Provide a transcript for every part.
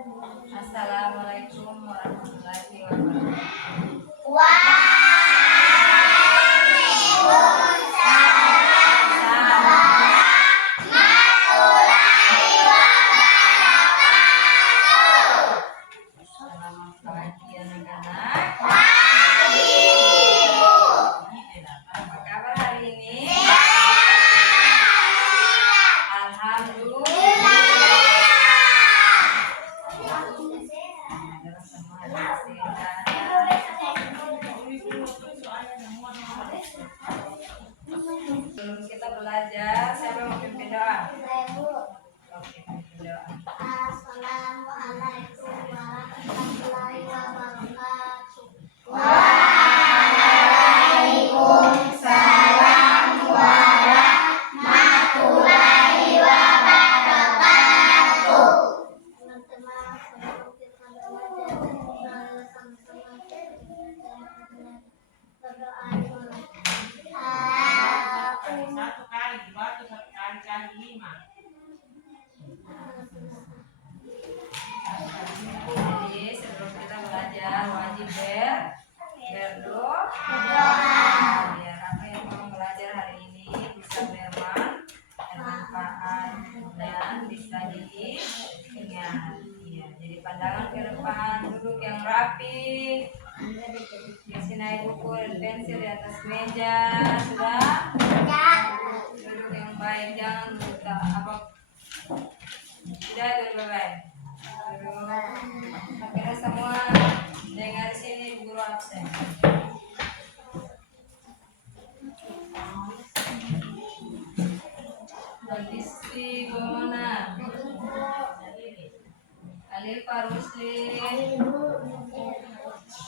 Assalamualaikum warahmatullahi wabarakatuh. Selamat pagi anak-anak. Apa kabar hari ini? Alhamdulillah. Sebelum kita belajar, siapa mau pimpin doa? Oke, pimpin doa. Assalamualaikum warahmatullahi wabarakatuh. Waalaikumsalam warahmatullahi wabarakatuh. Teman-teman, sebelum kita belajar, mari sama-sama berdoa dulu. Satu kali dibaca, satu kali 5. Jadi sebelum kita belajar wajib berdoa. Biar apa yang kamu belajar hari ini bisa bermanfaat dan bisa diingat. Ya, jadi pandangan ke depan, duduk yang rapi. Kasih buku dan pensil di atas meja. Sudah? Duduk yang baik, jangan duduk apa. Sudah duduk baik. Akhirnya semua dengar sini guru absen. Bagisti Bomona, Alif Farusli,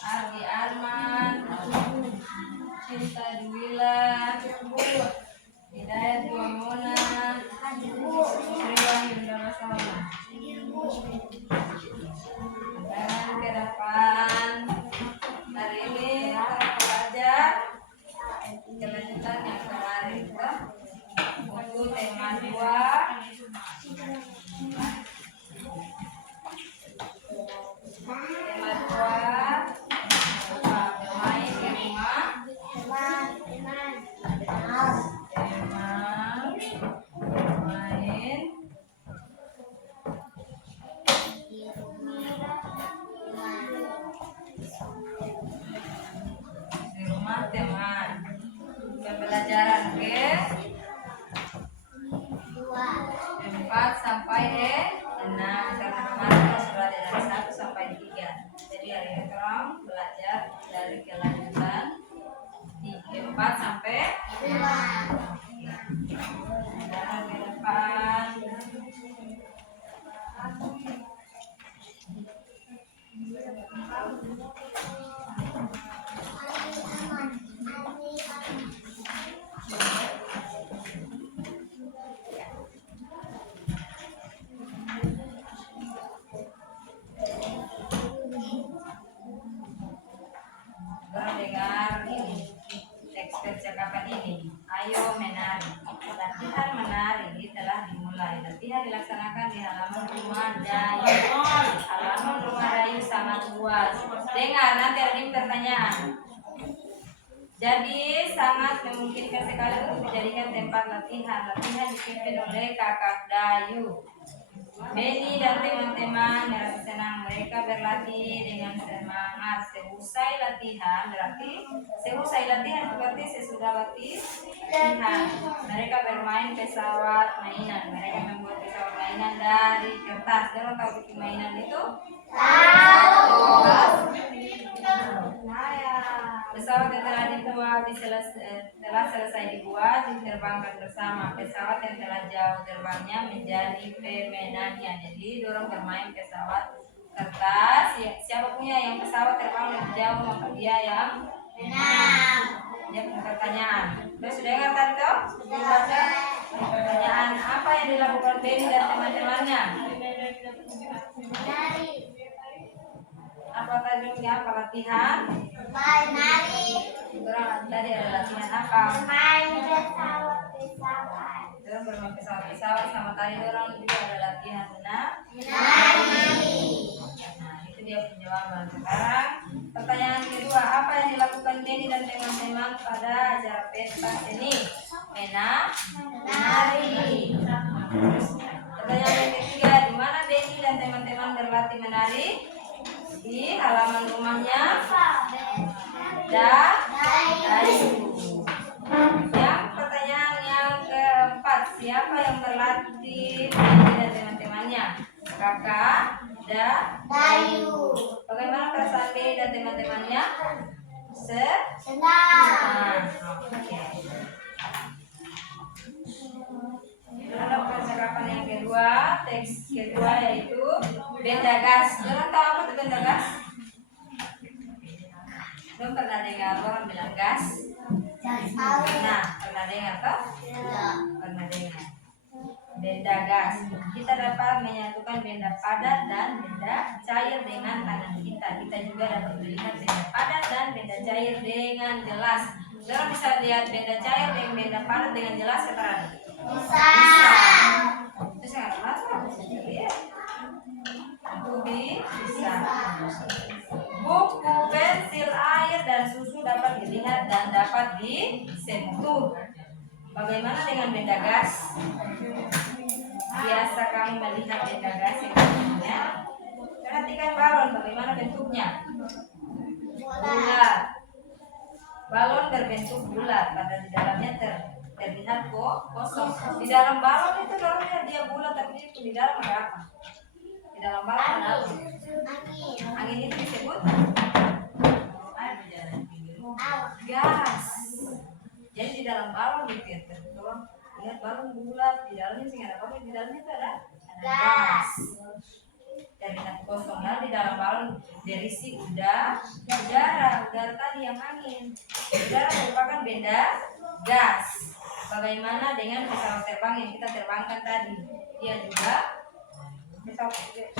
Ardi Arman, Cinta Duwila, Hidayat Bomona, Sriwan Yundara. Jangan ke depan. Hari ini kita belajar kelanjutan yang kemarin kita buku tema 2. Tema 2 bermain di rumah. Tema bermain di rumah teman. Pembelajaran ke 4 sampai 6. Karena kemarin kita sudah ada dari 1 sampai 3. Jadi hari ini kita belajar dari kelanjutan 4 sampai 6. Jangan ke depan. Dengar ini teks percakapan ini. Ayo menari. Latihan menari telah dimulai. Latihan dilaksanakan di halaman rumah Dayu. Halaman rumah Dayu sangat luas. Dengar, nanti ada pertanyaan. Jadi sangat memungkinkan sekali untuk dijadikan tempat latihan. Latihan dipimpin oleh kakak Dayu. Beni dan teman-teman merasa senang. Mereka berlatih dengan semangat. Seusai latihan berarti sesudah latihan. Mereka bermain pesawat mainan. Mereka membuat pesawat mainan dari kertas. Jangan tahu bikin mainan itu? Pesawat yang telah dibuat telah selesai dibuat diterbangkan bersama. Pesawat yang telah jauh terbangnya menjadi pemenangnya. Jadi dorong bermain pesawat kertas. Siapa punya yang pesawat terbang lebih jauh maka dia yang menang. Dia punya pertanyaan. Sudah dengar tadi toh? Pertanyaan apa yang dilakukan Beni dan teman-temannya? Apa tadi apa latihan? Menari. Tadi ada latihan apa? Main pesawat. Dorong bermain pesawat sama tadi dorong juga ada latihan Menari. jawaban. Sekarang pertanyaan kedua, apa yang dilakukan Benny dan teman-teman pada acara pentas ini? Menari. Terus, pertanyaan yang ketiga, di mana Benny dan teman-teman berlatih menari? Di halaman rumahnya Dayu. Yang pertanyaan yang keempat, siapa yang berlatih Benny dan teman-temannya? Kakak Dayu. Bagaimana perasaan Benny dan teman-temannya? Senang. Oke. Ada percakapan yang kedua, teks kedua yaitu benda gas. Kalian tahu apa itu benda gas? Belum pernah dengar orang bilang gas? Pernah dengar toh? Pernah dengar. Benda gas. Kita dapat menyatukan benda padat dan benda cair dengan tangan kita. Kita juga dapat melihat benda padat dan benda cair dengan jelas. Kita bisa lihat benda cair dan benda padat dengan jelas sekarang. Bisa. Itu sangat masuk. Lihat. Bisa. Buku, pensil, air, dan susu dapat dilihat dan dapat disentuh. Bagaimana dengan benda gas? Biasa kami melihat benda gas yang bentuknya. Perhatikan balon, bagaimana bentuknya? Bulat. Balon berbentuk bulat, pada di dalamnya terlihat kosong. Di dalam balon itu dalamnya dia bulat, tapi itu di dalam ada apa? Di dalam balon ada apa? Angin itu disebut gas. Jadi di dalam balon gitu ya, tolong lihat balon bulat, di dalamnya sih ada apa? Di dalamnya itu ada gas. Terlihat kosong, dan di dalam balon berisi udara tadi yang angin. Udara merupakan benda gas. Bagaimana dengan pesawat terbang yang kita terbangkan tadi? Dia juga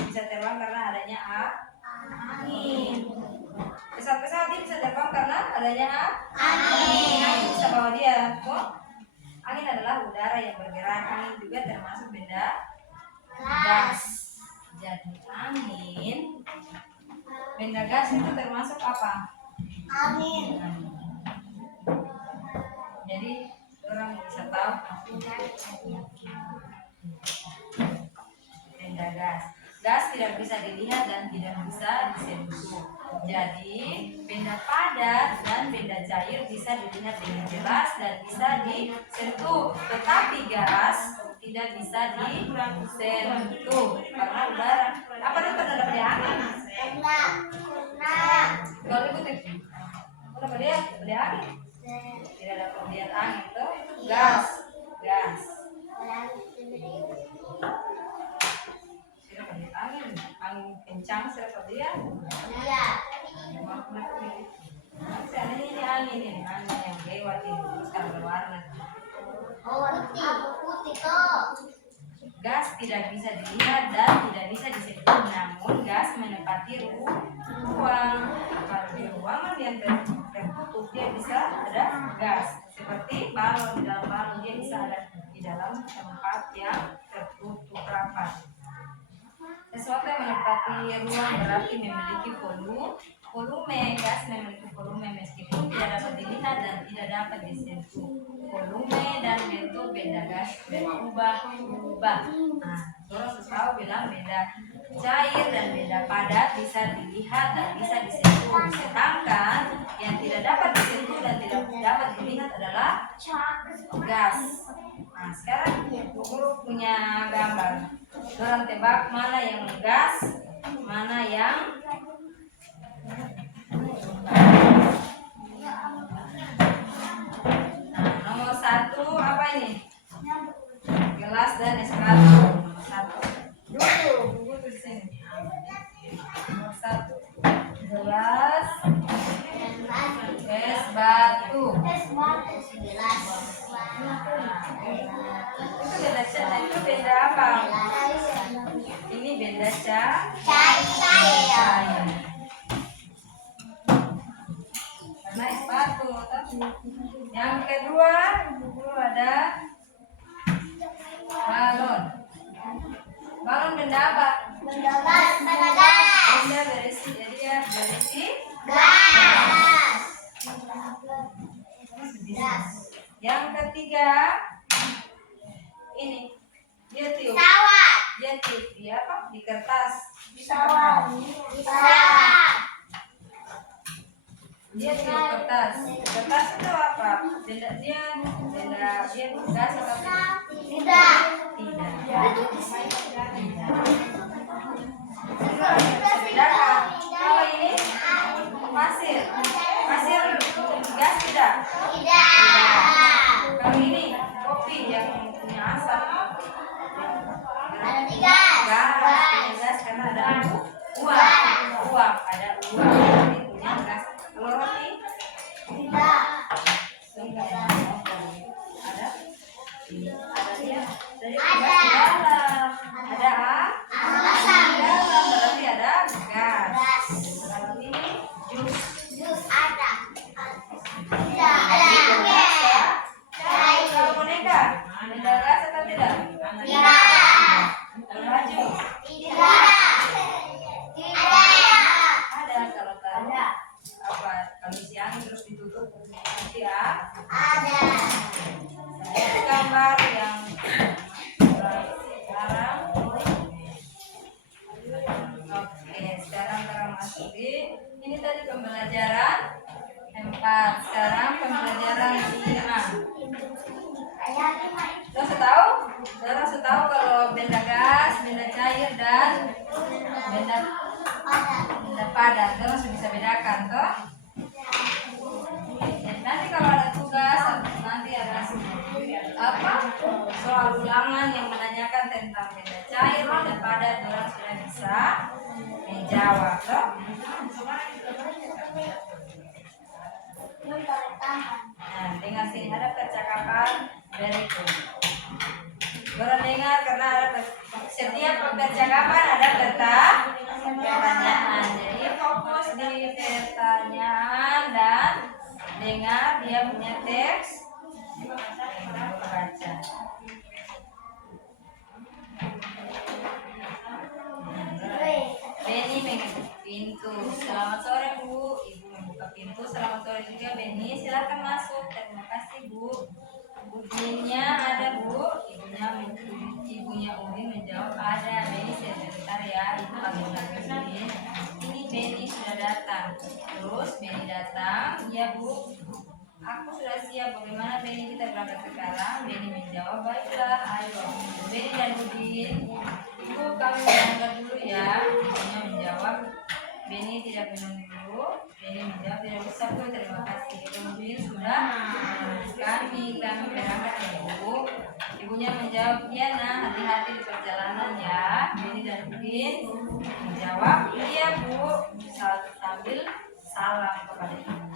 bisa terbang karena adanya angin. Pesawat dia bisa terbang karena adanya angin. Angin bisa bawa dia. Angin adalah udara yang bergerak. Angin juga termasuk benda gas. Jadi angin, benda gas itu termasuk apa? Angin. Jadi orang bisa tahu benda gas. Gas tidak bisa dilihat dan tidak bisa disentuh. Jadi benda padat dan benda cair bisa dilihat dengan jelas dan bisa disentuh. Tetapi gas tidak bisa disentuh karena udara. Apa itu terhadap dia angin? Kalau itu dapat dia angin. Tidak dapat lihat angin itu gas. Angin kencang siapa dia? Iya. Ini angin yang lewat ini terus kan berwarna. Putih tuh. Gas tidak bisa dilihat dan tidak bisa disentuh, namun gas menempati ruang. Kalau di ruangan yang tertutup dia bisa ada gas. Seperti balon, di dalam balon dia bisa ada di dalam tempat yang tertutup rapat. Sesuatu yang menempati ruang berarti memiliki volume. Gas memiliki volume meskipun tidak dapat dilihat dan tidak dapat disentuh. Volume dan bentuk benda gas berubah-ubah. Terus tahu bilang benda cair dan benda padat bisa dilihat dan bisa disentuh. Sedangkan yang tidak dapat disentuh dan tidak dapat dilihat adalah gas. Sekarang guru punya gambar. Orang tebak mana yang gas, mana yang nomor 1 apa ini? Gelas dan es batu. Nomor 1. Dulu di sini. Nomor 1 gelas, es batu. Itu benda apa? Ini benda cair. Karena es batu. Yang kedua ada balon. tiga, ini dia tiup. Pesawat. Dia tiup di apa? Di kertas. Pesawat. Dia tiup kertas. Kertas itu apa? Benda gas atau Tidak. tidak? Sedangkan kalau ini pasir. Pasir gas tidak? Kalau ini kopi yang punya asap. Ada tiga. Gas karena ada uap, ada uap. Jadi punya gas. Kalau roti Tidak. ada dia dari gas di dalam. Ada Asam. di dalam berarti ada gas. Gas. Kalau ini jus. Jus ada. Tidak ada. Cair. Kalau boneka ada gas atau tidak? Tidak. Kalau baju Tidak. ada. Kalau tadi apa kalau siang terus ditutup nanti ya. Ada. Ini gambar yang sekarang. Oke, sekarang kita masuki. Ini tadi pembelajaran 4. Sekarang pembelajaran 5. Sudah tahu kalau benda gas, benda cair dan benda padat. Kita langsung bisa bedakan toh. Nanti kalau ada tugas nanti ada apa soal ulangan yang menanyakan tentang benda cair, benda padat, orang sudah bisa menjawab toh. Nah, dengar sini ada percakapan berikut. Orang dengar karena ada setiap percakapan ada pertanyaan. Jadi fokus di pertanyaan dan dengar dia punya teks. Baca. Beni mengetuk pintu. Selamat sore Bu. Ibu membuka pintu. Selamat sore juga Beni. Silakan masuk. Terima kasih Bu. Ibunya ada Bu. Ibunya Udin menjawab ada. Beni sebentar ya. Ibu panggilan Udin. Ini Beni sudah datang. Terus Beni datang. Ya Bu. Aku sudah siap. Bagaimana Beni, kita berangkat sekarang? Beni menjawab baiklah. Ayo. Beni dan Udin. Ibu kami berangkat dulu ya. Ibunya menjawab. Beni tidak minum dulu. Beni menjawab tidak usah Bu. Terima kasih. Udin sudah kami berangkat ya Bu. Ibunya menjawab iya nah, hati-hati di perjalanan ya. Beni dan Udin menjawab iya Bu, sambil salam kepada ibu.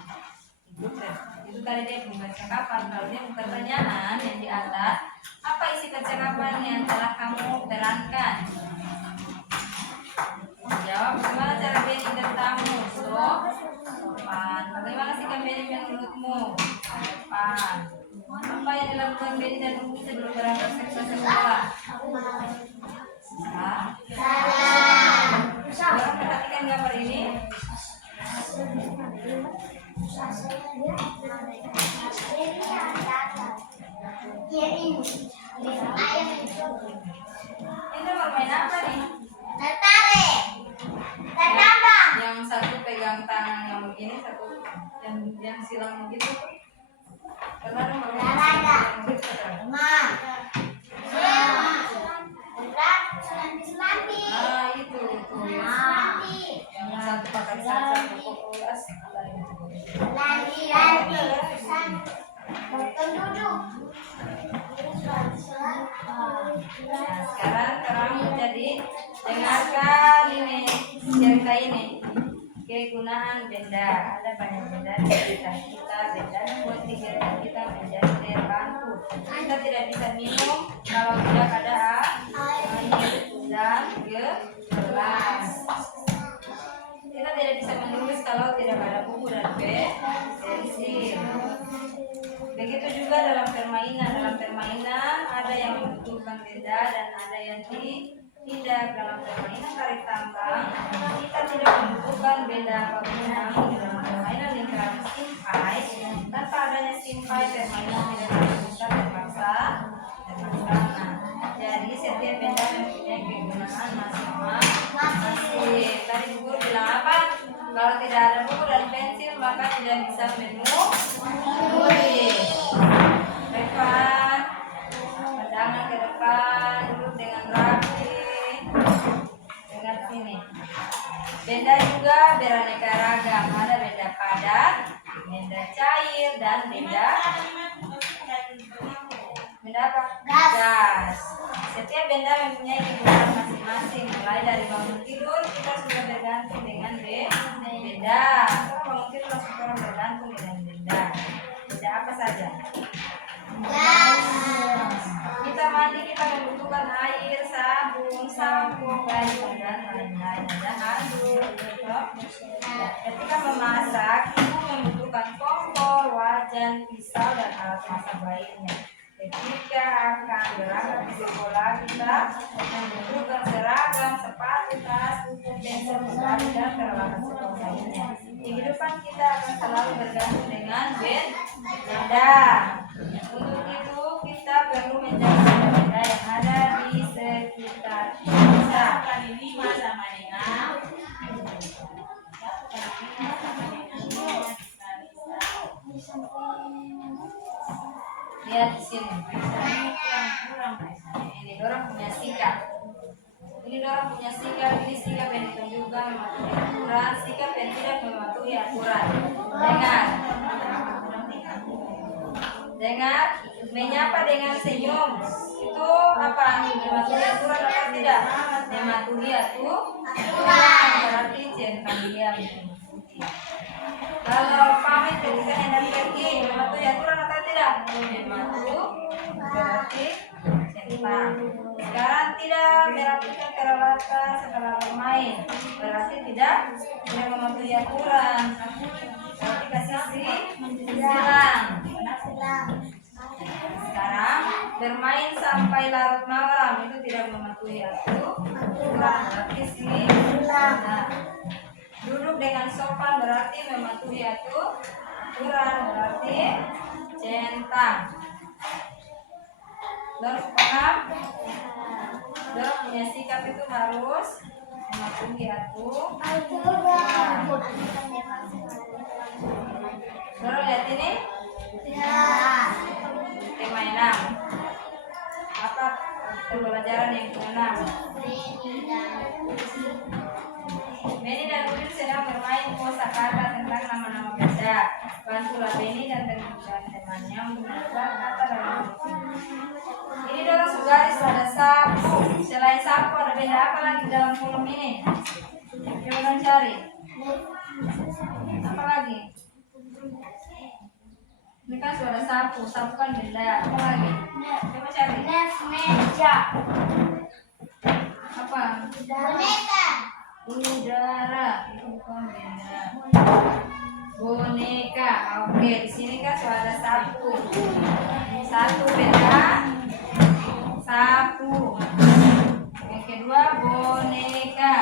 Itu tadi dia punya percakapan. Kalau dia pertanyaan yang di atas, apa isi percakapan yang telah kamu terangkan? Jawab, bagaimana cara Beni bertamu? Sopan. Bagaimana sikap Beni menurutmu? Sopan. Apa yang dilakukan Beni dan Udin sebelum berangkat ke sekolah? Orang perhatikan gambar ini. Kita bermain apa nih? Tertarik. Tertambang. Yang satu pegang tangan yang begini, satu yang silang begitu. Karena ada Olahraga. begitu. Itu. Yang satu pakai satu populas. Nah, sekarang kamu jadi dengarkan ini cerita ini. Kegunaan benda, ada banyak benda di sekitar kita. Benda membuat kegiatan kita menjadi terbantu. Kita tidak bisa minum kalau tidak ada air dan gelas. Kita tidak bisa menulis kalau tidak ada buku dan pensil. Begitu juga dalam permainan. Dalam permainan ada yang membutuhkan benda dan ada yang tidak. Dalam permainan tarik tambang kita tidak membutuhkan benda apapun. Namun dalam permainan lingkaran simpai, tanpa adanya simpai permainan tidak akan bisa setiap benda mempunyai kegunaan masing-masing. Tadi guru bilang apa? Kalau tidak ada buku dan pensil maka tidak bisa menulis. Depan, pandangan ke depan, duduk dengan rapi. Dengar sini. Benda juga beraneka ragam. Ada benda padat, benda cair, dan benda apa? Gas. Setiap benda mempunyai kegunaan masing-masing. Mulai dari bangun tidur kita sudah bergantung dengan benda. Kalau bangun tidur langsung orang bergantung dengan benda. Benda apa saja? Gas. Kita mandi kita membutuhkan air, sabun, sampo, gayung dan lain-lain. Ada handuk. Ketika memasak, ibu membutuhkan kompor, wajan, pisau dan alat masak lainnya. Ketika akan berangkat ke sekolah kita membutuhkan seragam, sepatu, tas, buku, pensil, pulpen dan peralatan sekolah lainnya. Kehidupan kita akan selalu bergantung dengan benda. Untuk itu kita perlu menjaga benda yang ada di sekitar kita. Kali 5 sama dengan Lihat di sini. Ini dorang punya sikap. Ini dorang punya sikap. Ini sikap yang ditunjukkan mematuhi aturan. Sikap yang tidak mematuhi aturan. Dengar. Menyapa dengan senyum. Itu apa? Mematuhi aturan atau tidak? Mematuhi aturan. Berarti centang diam. Kalau pamit ketika hendak pergi, mematuhi aturan atau tidak? Mematuhi, berarti centang. Sekarang tidak merapikan peralatan setelah bermain, berarti tidak mematuhi aturan. Berarti kasih silang. Sekarang bermain sampai larut malam itu tidak mematuhi aturan, berarti silang. Duduk dengan sopan berarti mematuhi aturan, berarti centang. Dorang paham? Dorang punya sikap itu harus mematuhi aturan. Dorang lihat ini? Tema 6. Apa pembelajaran yang ke-6? Beni dan Udin sedang bermain kosakata tentang nama-nama benda. Bantulah Beni dan teman-temannya untuk menebak kata dalam buku. Ini dorang sugaris ada sapu. Selain sapu ada benda apa lagi dalam kolom ini? Coba cari. Apa lagi? Ini kan suara sapu. Sapu kan benda. Apa lagi? Coba cari. Meja. Apa? Boneka. Udara itu bukan benda. Boneka. Oke, di sini kan suara sapu. Satu benda sapu. Yang kedua boneka.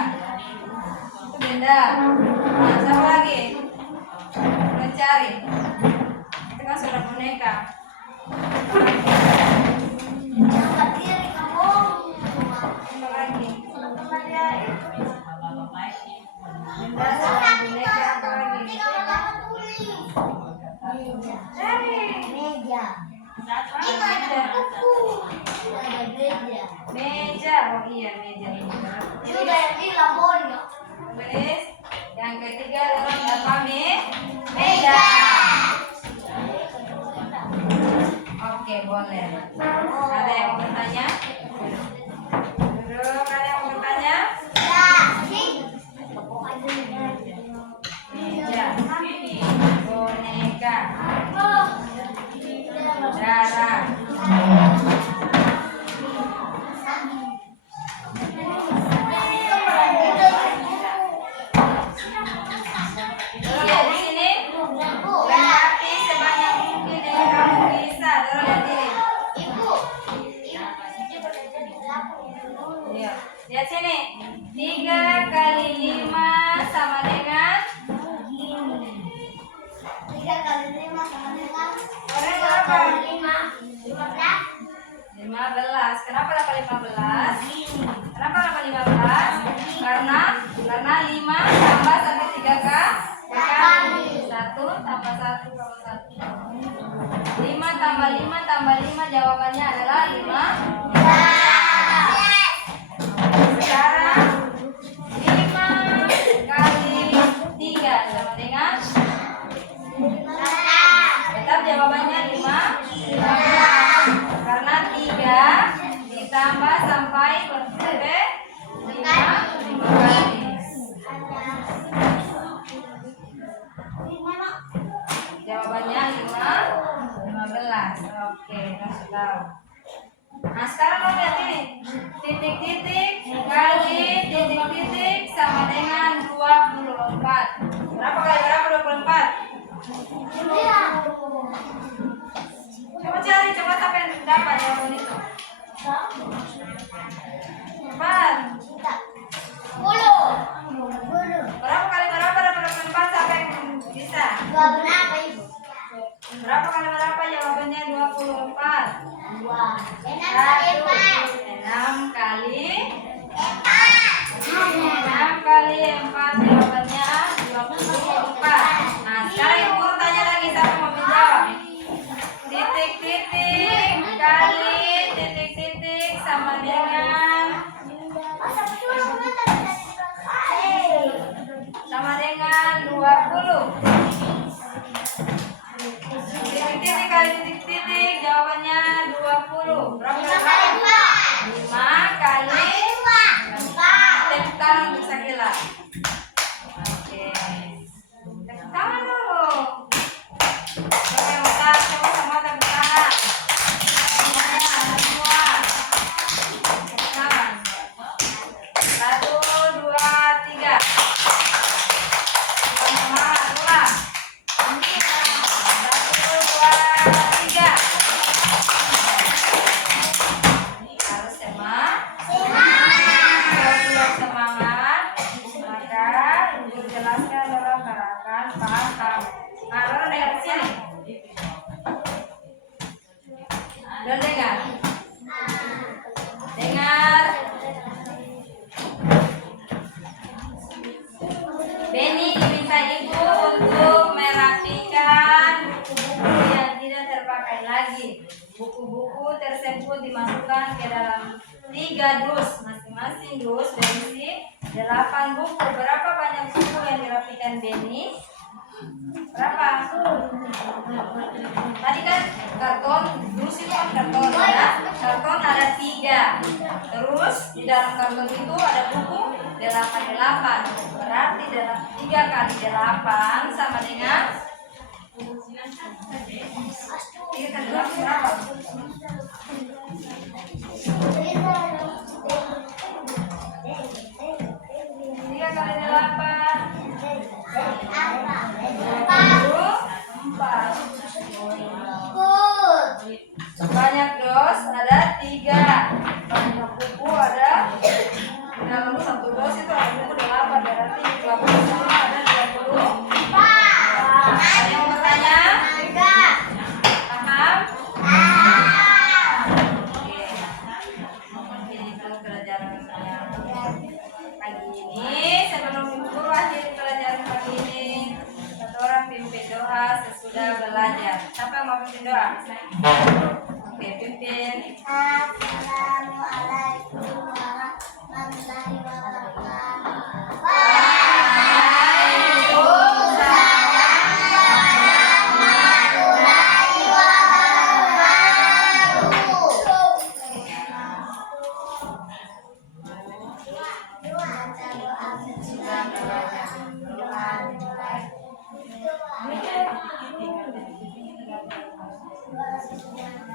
Itu benda. Nah, siapa lagi? Mencari. Itu kan suara boneka. Coba diri kamu. Apa lagi? Benda Meja. suara boneka apa lagi? Cari. Meja. Meja. Ada meja. Meja. Oh iya meja ini. Juga yang bilang bono. Beres. Yang ketiga adalah apa Meja. Oke boleh. Ada yang mau bertanya? Duduk. Ada yang mau bertanya? Ya, sih. Meja. Boneka. Darah. Iya di sini. Berarti sebanyak mungkin yang kamu bisa. Dorong lihat ini. Karena 5 tambah sampai 3 kali. 1 tambah 1 tambah 1. 5 tambah 5 tambah 5 jawabannya adalah 15. Sekarang 5 kali 3 sama dengan tetap jawabannya 15. Karena 3 ditambah sampai berapa? 5 kali. Jawabannya 15. Oke, kasih tahu. Nah, sekarang mau lihat ini. Titik-titik kali titik-titik sama dengan 24. Berapa kali berapa 24? Coba cari, coba sampai dapat jawaban itu. Cepat. 10. Berapa kali berapa dapat 24 sampai bisa? Berapa kali berapa jawabannya 24? 6 kali 4 jawabannya 24. Nah, sekarang ibu guru tanya lagi, siapa mau menjawab? Titik-titik kali titik-titik sama dengan 20. Titik-titik kali titik-titik jawabannya 20. Berapa kali? 5 kali 4. Tepuk tangan untuk Sakila. Oke. Tepuk tangan dulu. Coba yang besar, coba semua tepuk tangan. Semuanya harus semua. Tepuk tangan. 1, 2, 3. Semangat, ulang. 1, 2, 3. Harus semangat. Kalau belum semangat, maka ibu jelaskan Lora akan paham. Nah, Lora dengar di sini. Dan dengar. Dengar. Beni diminta ibu untuk merapikan buku-buku yang tidak terpakai lagi. Buku-buku tersebut dimasukkan ke dalam 3 dus. Masing-masing dus berisi 8 buku. Berapa banyak buku yang dirapikan Beni? Berapa? Tadi kan karton, dus itu kan karton ya. Karton ada 3. Terus di dalam karton itu ada buku 8. Berarti dalam 3 kali 8 sama dengan 3 kali 8 berapa? 3 kali 8 24. Banyak dos ada 3. Banyak buku ada dalam 1 dos itu ada buku 8. Berarti 8 sama ada 24. Ada yang mau bertanya? Paham? Oke. Mungkin itu pelajaran yang pagi ini. Sebelum ibu guru akhiri pelajaran pagi ini, satu orang pimpin doa sesudah belajar. Siapa yang mau pimpin doa? Oke, pimpin. Assalamualaikum warahmatullahi wabarakatuh. Waalaikumsalam.